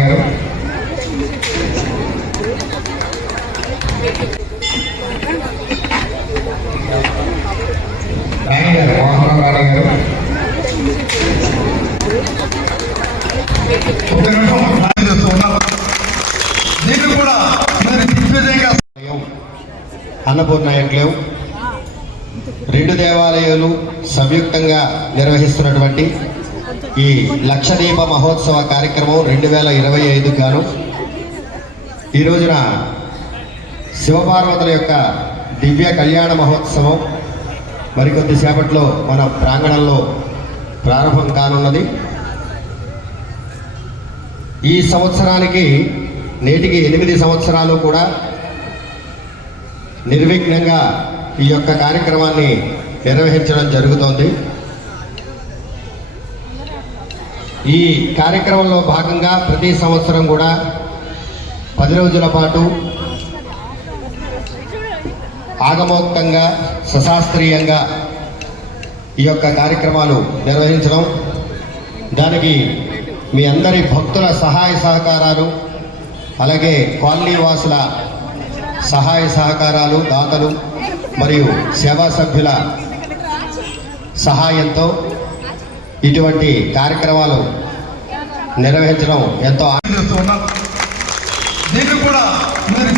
గారు. అన్నపూర్ణ ఎక్లేవ్ రెండు దేవాలయాలు సంయుక్తంగా నిర్వహిస్తున్నటువంటి ఈ లక్షదీప మహోత్సవ కార్యక్రమం రెండు వేల ఇరవై ఐదు గాను. ఈ రోజున శివపార్వతుల యొక్క దివ్య కళ్యాణ మహోత్సవం మరికొద్ది సేపట్లో మన ప్రాంగణంలో ప్రారంభం కానున్నది. ఈ సంవత్సరానికి నేటికి ఎనిమిది సంవత్సరాలు కూడా నిర్విఘ్నంగా ఈ యొక్క కార్యక్రమాన్ని నిర్వహించడం జరుగుతోంది. ఈ కార్యక్రమంలో భాగంగా ప్రతి సంవత్సరం కూడా పది రోజుల పాటు ఆగమోక్తంగా సశాస్త్రీయంగా ఈ యొక్క కార్యక్రమాలు నిర్వహించడం. దానికి మీ అందరి భక్తుల సహాయ సహకారాలు అలాగే కాలనీ వాసుల సహాయ సహకారాలు దాతలు మరియు సేవా సభ్యుల సహాయంతో ఇటువంటి కార్యక్రమాలు నిర్వహించడం ఎంతో చేస్తూ ఉన్నాం దీన్ని కూడా మీరు